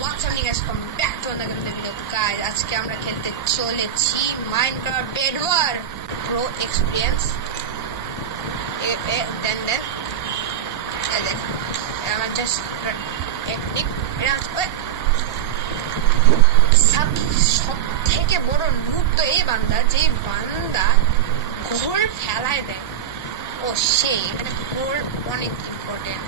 Welcome guys, come back to another video guys. আজকে আমরা খেলতে চলেছি Minecraft Bed War Pro Experience. Then I'm just সব থেকে বড় লুট তো এই বান্দা, যে বান্দা গোল ফেলায় দেয়। ও সে এখানে গোল অনেক ইম্পর্টেন্ট।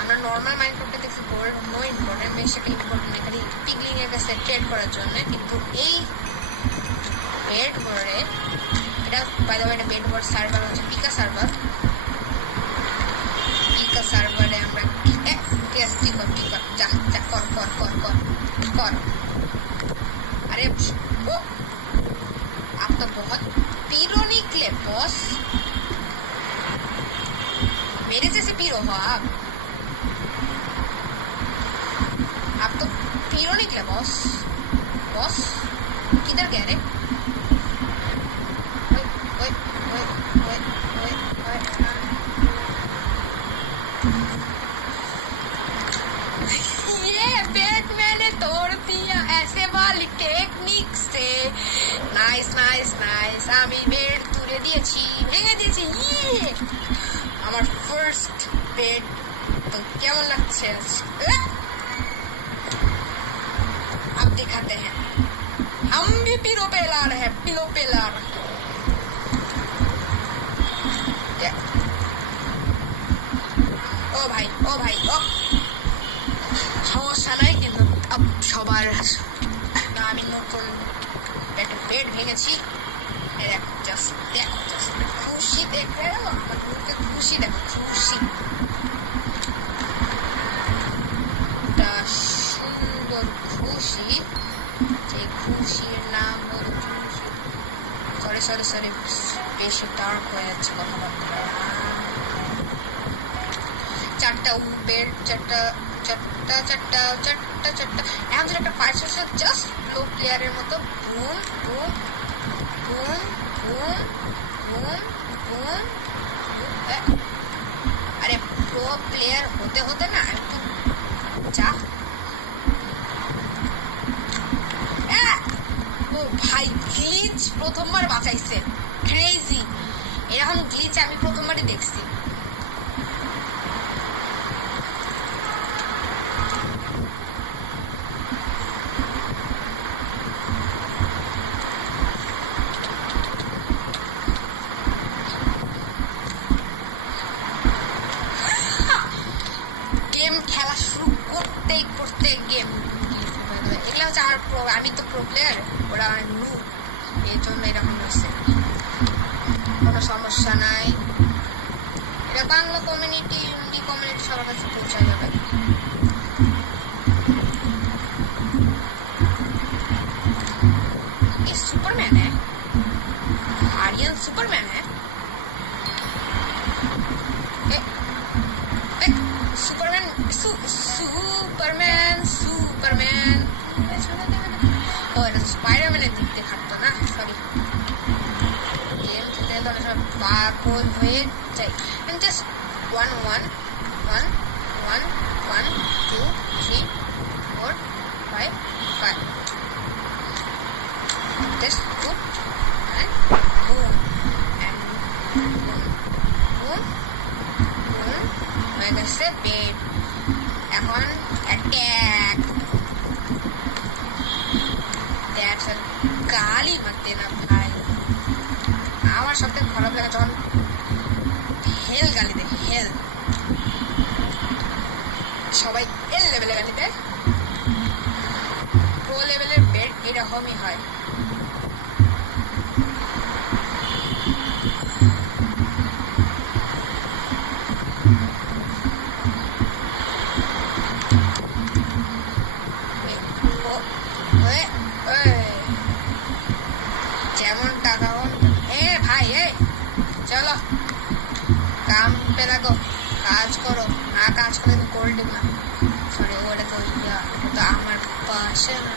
আমরা নর্মাল মাইনক্রাফটে দেখছি গোল্ড নো ইম্পর্টেন্ট, বেশিটা ইম্পর্টেন্ট এখানে পিগলিং এর কাছে ট্রেড করার জন্য। কিন্তু এই বেড ওয়ারে, এটা বাই দ্য ওয়ে এটা বেড ওয়ার সার্ভার হচ্ছে পিকা সার্ভার। পিকা সার্ভারে আমরা টেস্টি কর যা যা কর কর কর কর কর। अरे वो आप तो बहुत पीरो निकले बॉस, मेरे जैसे पीरो हो आप तो पीरो निकले बॉस। बॉस किधर गए रे? ये बेड मैंने तोड़ दिया ऐसे वाली टेक्निक से। नाइस नाइस नाइस, আমি বেড তুলে দিয়েছি, ভেঙে দিয়েছি। ইয়ে আমার ফার্স্ট বেড। তো কেমন লাগছে? अब दिखाते हैं, हम भी पीरो पेलार है, पीरो पेलार। ओ भाई ओ भाई ओ, সমস্যা নাই কিন্তু সবার না। আমি নতুন একটা বেড ভেঙেছি, দেখো খুশি দেখবে, খুশি দেখো খুশি, সুন্দর খুশি। এই খুশির নাম হল খুশি। সরি বেশি ডার্ক হয়ে যাচ্ছে কথাবার্তা। চারটা বেড, চারটা এখন একটা পার্সেস জাস্ট লো প্লেয়ারের মতো boom boom boom boom boom boom. আরে প্রো প্লেয়ার হতে হতে না একটু যা। ও ভাই গ্লিচ প্রথমবার বাঁচাইছে, ক্রেজি। এরকম গ্লিচ আমি প্রথমবারই দেখছি। আমি তো প্রো প্লেয়ার, ওরা নু, এর জন্য এরকম হচ্ছে। কোনো সমস্যা নাই, এটা বাংলা কমিউনিটি, হিন্দি কমিউনিটি সবার কাছে পৌঁছা যাবে। ये सुपरमैन है, आर्यन सुपरमैन है। सुपरमैन सुपरमैन सुपरमैन স্পাইডারম্যানের দিক দিয়ে থাকতো না, সরি। গেম খেলতে তো সব পাগল হয়ে যাই। Just 1 1 1 1 1 2 3 4 5 5 just put and boom and boom boom boom হয়ে গেছে বেড। এখন অ্যাটাক। গালি মারতে না ভাই, আমার সবথেকে খারাপ লাগে যখন হেল গালি দেয়। হেল সবাই এল লেভেলে গালি দেয়, প্রো লেভেলের বেড এরকমই হয়। চলো কাম पे लगो, কাজ করো, না কাজ করে তো গোল্ড না। সরি ওটা তো আমার পাশে না,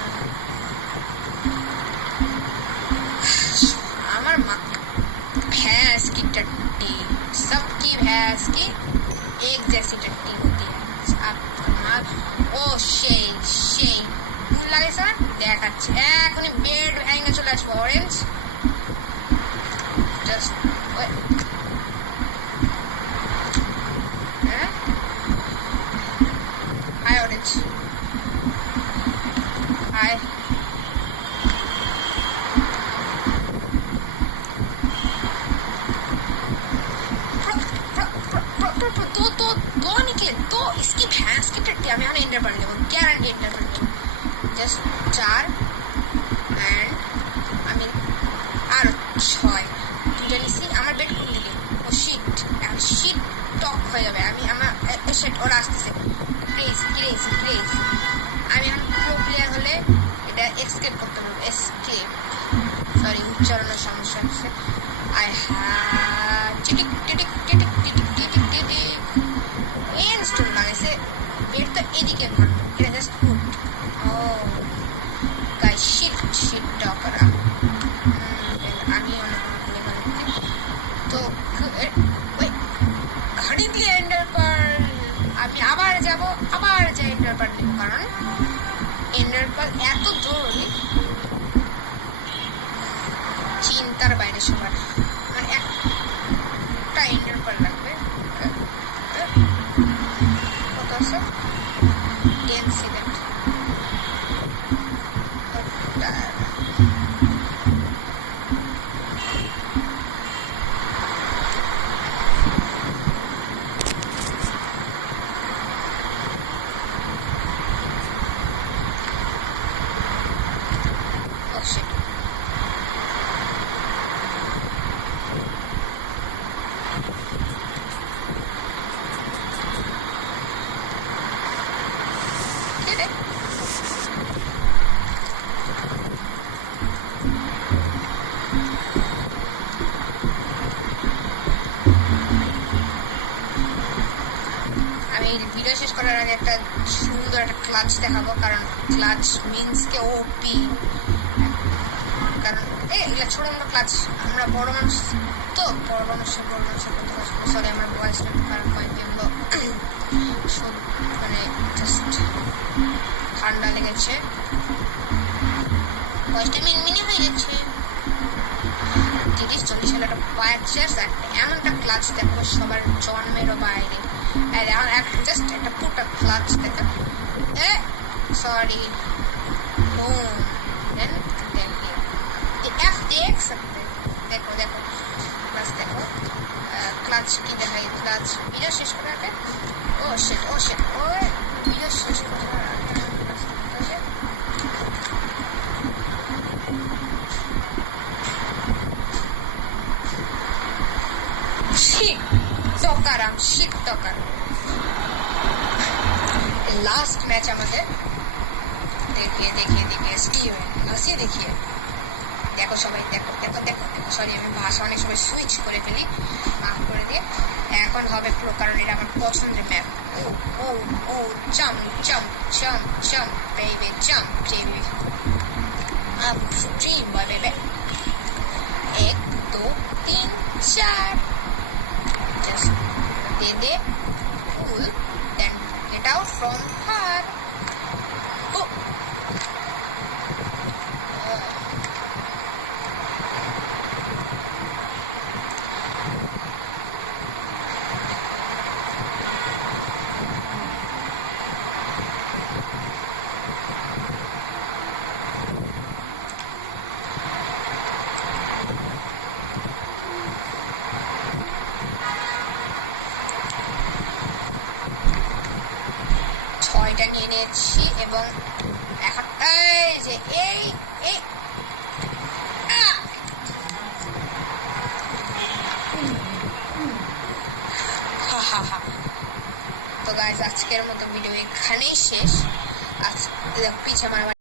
আমার भैंस की टट्टी, सबकी भैंस की एक जैसी टट्टी होती है। आप ओ शे দেখাচ্ছি, এখনই বেড ভেঙে চলে আসবো। Orange just hi orange hi. तो निकले तो इसकी भैंस की टट्टी আমি এখন এন্টার পারলে গ্যারান্টি এন্টার পারলে জাস্ট 4 এন্ড আমি আর 6 দুইটা নিছি। আমার বেড কোন দিকে? ও শিট, এখন শিট টক হয়ে যাবে। আমি আমার শিট ওরা আসতেছে। প্লিজ প্লিজ প্লিজ আমি এখন প্রো প্লেয়ার হলে এটা এসকেপ করতে পারবো। এসকেপ সরি উচ্চারণের সমস্যা হচ্ছে। আই হ্যাভ টিটিক টিটিক টিটিক টিটিক টিটিক টিটিক ইনস্টল লাগাইছে। বেড তো এদিকে ভাঙলো, এটা জাস্ট ফুট। ও গাইস শিট শিট টকরা আমি অনেক ভুলে গেছি। তো ওই ঘড়ি দিয়ে এন্টার পার্ল আমি আবার যাব, আবার যাই এন্টার পার্ল, কারণ এন্টার পার্ল এত জরুরি চিন্তার বাইরে সবার। মানে একটা এন্টার পার্ল লাগবে। কত আছে? 10 সেকেন্ড। ভিডিও শেষ করার আগে একটা সুন্দর একটা ক্লাচ দেখাবো, কারণ ক্লাচ মিন্স কে ওপি। কারণ এগুলা ছোট মোটো ক্লাচ, আমরা বড় মানুষ তো বড় মানুষের করতে পারবো। সরি আমার ভয়েসটা খারাপ হয়, এগুলো মানে জাস্ট ঠান্ডা লেগেছে, ভয়েসটা মিনমিনি হয়ে গেছে। 30-40 সালে একটা পায়ার চেয়ার এমন একটা ক্লাচ দেখো সবার জন্মেরও বাইরে। জাস্ট একটা পুরোটা ক্লাচ দেখো। সরি দেখো দেখো ক্লাচ দেখো। ক্লাচ কি দেখাই? ক্লাচ ভিডিও শেষ করার আগে ও শিট ও শিট ও ভিডিও শেষ করার আগে শিট টকারাম শিট টকার। লাস্ট ম্যাচ আমাদের দেখিয়ে দেখিয়ে দেখিয়ে স্টিভেন হাসিয়ে দেখিয়ে দেখো সবাই দেখো দেখো দেখো দেখো। সরি আমি ভাষা অনেক সময় সুইচ করে ফেলি, মাফ করে দিয়ে। এখন হবে প্রো, কারণ এটা আমার পছন্দের map. Oh oh oh jump jump jump jump baby jump baby up stream boy baby. 1 2 3 4 just they pull then get out from her. Oh ছয়টা নিয়ে নিয়েছি এবং এখন এই যে এই এই তো গাইস আজকের মতো ভিডিও এখানেই শেষ। আজ পিছে আমার